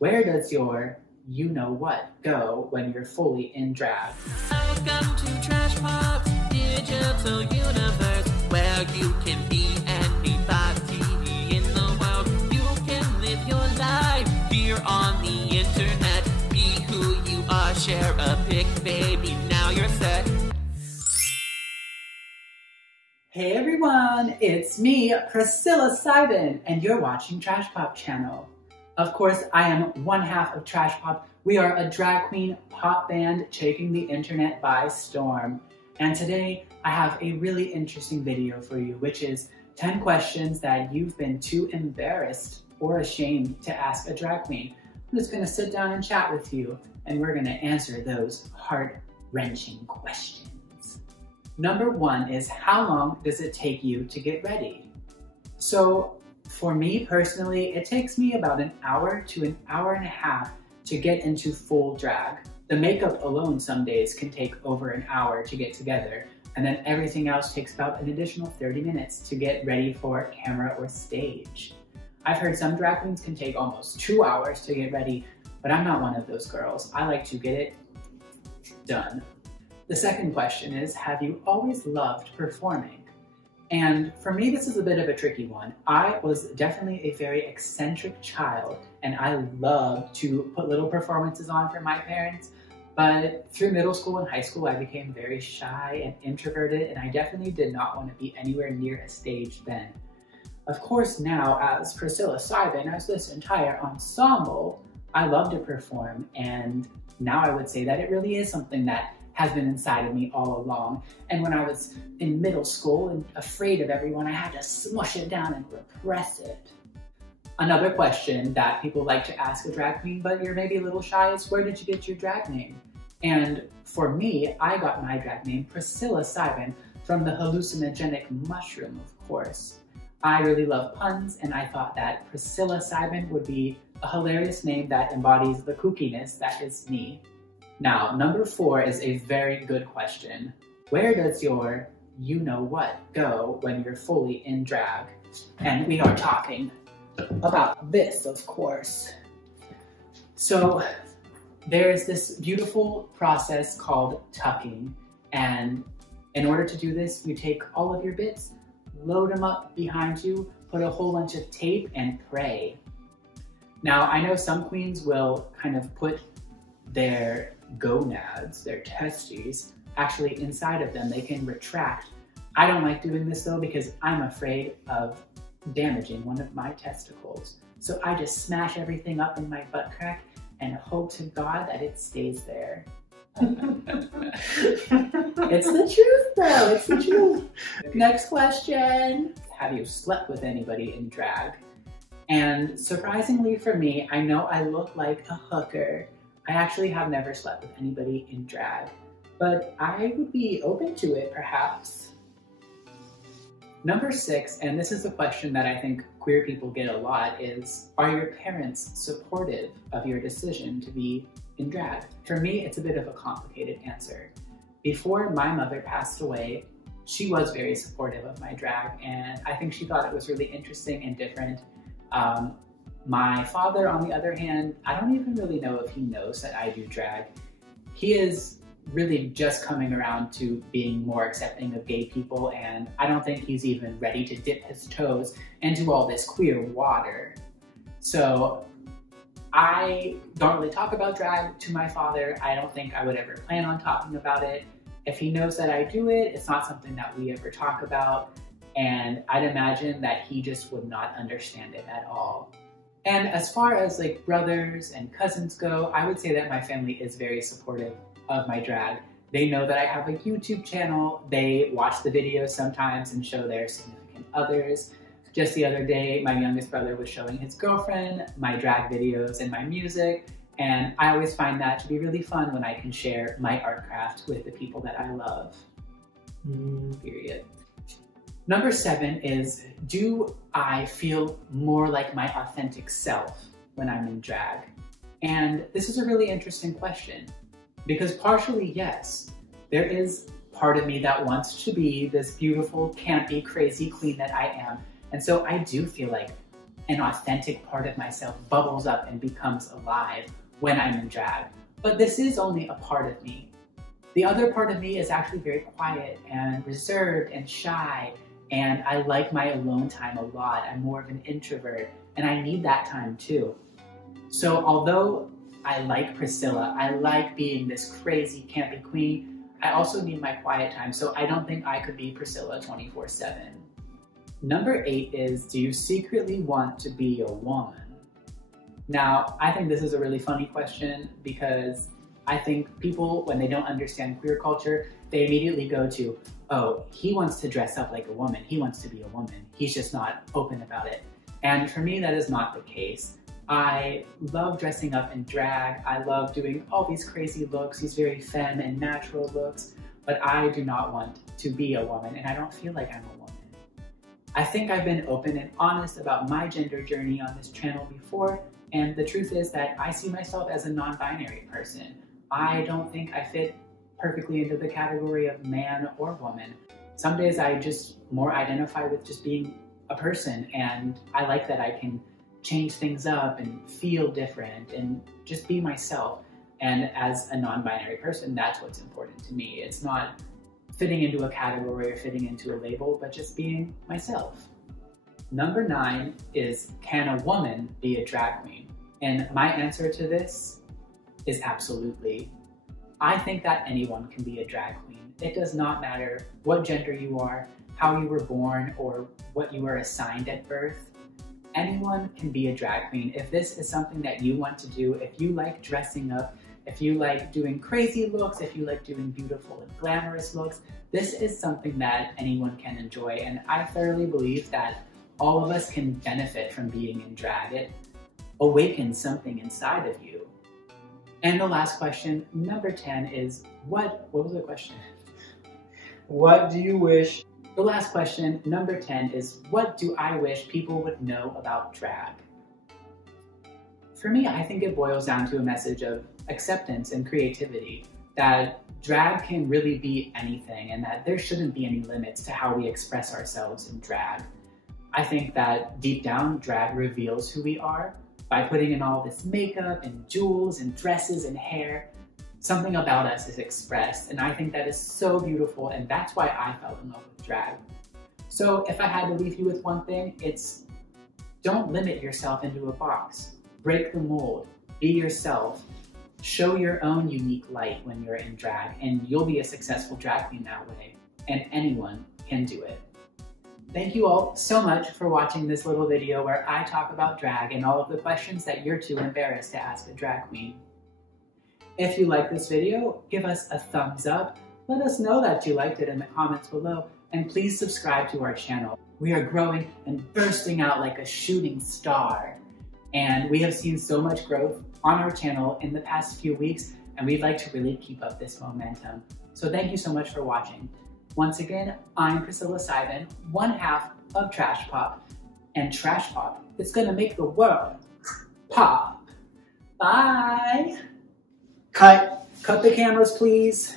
Where does your you-know-what go when you're fully in drag? Welcome to Trash Pop's digital universe, where you can be anybody in the world. You can live your life here on the internet. Be who you are, share a pic, baby, now you're set. Hey everyone, it's me, Priscilla Cybin, and you're watching Trash Pop Channel. Of course, I am one half of Trash Pop. We are a drag queen pop band taking the internet by storm. And today, I have a really interesting video for you, which is 10 questions that you've been too embarrassed or ashamed to ask a drag queen. I'm just gonna sit down and chat with you, and we're gonna answer those heart-wrenching questions. Number 1 is, how long does it take you to get ready? So for me personally, it takes me about an hour to an hour and a half to get into full drag. The makeup alone some days can take over an hour to get together, and then everything else takes about an additional 30 minutes to get ready for camera or stage. I've heard some drag queens can take almost 2 hours to get ready, but I'm not one of those girls. I like to get it done. The second question is, have you always loved performing? And for me, this is a bit of a tricky one. I was definitely a very eccentric child, and I loved to put little performances on for my parents. But through middle school and high school, I became very shy and introverted, and I definitely did not want to be anywhere near a stage then. Of course, now as Priscilla Cybin, as this entire ensemble, I love to perform, and now I would say that it really is something that has been inside of me all along. And when I was in middle school and afraid of everyone, I had to smush it down and repress it. Another question that people like to ask a drag queen, but you're maybe a little shy, is where did you get your drag name? And for me, I got my drag name, Priscilla Cybin, from the hallucinogenic mushroom, of course. I really love puns, and I thought that Priscilla Cybin would be a hilarious name that embodies the kookiness that is me. Now, number 4 is a very good question. Where does your you-know-what go when you're fully in drag? And we are talking about this, of course. So there's this beautiful process called tucking. And in order to do this, you take all of your bits, load them up behind you, put a whole bunch of tape, and pray. Now, I know some queens will kind of put their gonads, their testes, actually inside of them. They can retract. I don't like doing this though because I'm afraid of damaging one of my testicles. So I just smash everything up in my butt crack and hope to God that it stays there. It's the truth though, it's the truth. Next question. Have you slept with anybody in drag? And surprisingly for me, I know I look like a hooker. I actually have never slept with anybody in drag, but I would be open to it, perhaps. Number 6, and this is a question that I think queer people get a lot, is, are your parents supportive of your decision to be in drag? For me, it's a bit of a complicated answer. Before my mother passed away, she was very supportive of my drag, and I think she thought it was really interesting and different. My father, on the other hand, I don't even really know if he knows that I do drag. He is really just coming around to being more accepting of gay people, and I don't think he's even ready to dip his toes into all this queer water. So I don't really talk about drag to my father. I don't think I would ever plan on talking about it. If he knows that I do it, it's not something that we ever talk about, and I'd imagine that he just would not understand it at all. And as far as like brothers and cousins go, I would say that my family is very supportive of my drag. They know that I have a YouTube channel. They watch the videos sometimes and show their significant others. Just the other day, my youngest brother was showing his girlfriend my drag videos and my music, and I always find that to be really fun when I can share my art craft with the people that I love. Period. Number 7 is, do I feel more like my authentic self when I'm in drag? And this is a really interesting question because partially, yes, there is part of me that wants to be this beautiful, campy, crazy queen that I am. And so I do feel like an authentic part of myself bubbles up and becomes alive when I'm in drag. But this is only a part of me. The other part of me is actually very quiet and reserved and shy, and I like my alone time a lot. I'm more of an introvert, and I need that time too. So although I like Priscilla, I like being this crazy campy queen, I also need my quiet time, so I don't think I could be Priscilla 24/7. Number 8 is, do you secretly want to be a woman? Now, I think this is a really funny question because I think people, when they don't understand queer culture, they immediately go to, oh, he wants to dress up like a woman. He wants to be a woman. He's just not open about it. And for me, that is not the case. I love dressing up in drag. I love doing all these crazy looks, these very femme and natural looks, but I do not want to be a woman, and I don't feel like I'm a woman. I think I've been open and honest about my gender journey on this channel before, and the truth is that I see myself as a non-binary person. I don't think I fit perfectly into the category of man or woman. Some days I just more identify with just being a person, and I like that I can change things up and feel different and just be myself. And as a non-binary person, that's what's important to me. It's not fitting into a category or fitting into a label, but just being myself. Number 9 is, can a woman be a drag queen? And my answer to this is absolutely. I think that anyone can be a drag queen. It does not matter what gender you are, how you were born, or what you were assigned at birth. Anyone can be a drag queen. If this is something that you want to do, if you like dressing up, if you like doing crazy looks, if you like doing beautiful and glamorous looks, this is something that anyone can enjoy. And I thoroughly believe that all of us can benefit from being in drag. It awakens something inside of you. And the last question, number 10, is what was the question? What do you wish? The last question, number 10, is what do I wish people would know about drag? For me, I think it boils down to a message of acceptance and creativity, that drag can really be anything and that there shouldn't be any limits to how we express ourselves in drag. I think that deep down, drag reveals who we are by putting in all this makeup and jewels and dresses and hair. Something about us is expressed, and I think that is so beautiful, and that's why I fell in love with drag. So if I had to leave you with one thing, it's don't limit yourself into a box. Break the mold, be yourself, show your own unique light when you're in drag, and you'll be a successful drag queen that way, and anyone can do it. Thank you all so much for watching this little video where I talk about drag and all of the questions that you're too embarrassed to ask a drag queen. If you like this video, give us a thumbs up, let us know that you liked it in the comments below, and please subscribe to our channel. We are growing and bursting out like a shooting star, and we have seen so much growth on our channel in the past few weeks, and we'd like to really keep up this momentum. So thank you so much for watching. Once again, I'm Priscilla Cybin, one half of Trash Pop, and Trash Pop is gonna make the world pop. Bye! Cut! Cut the cameras, please.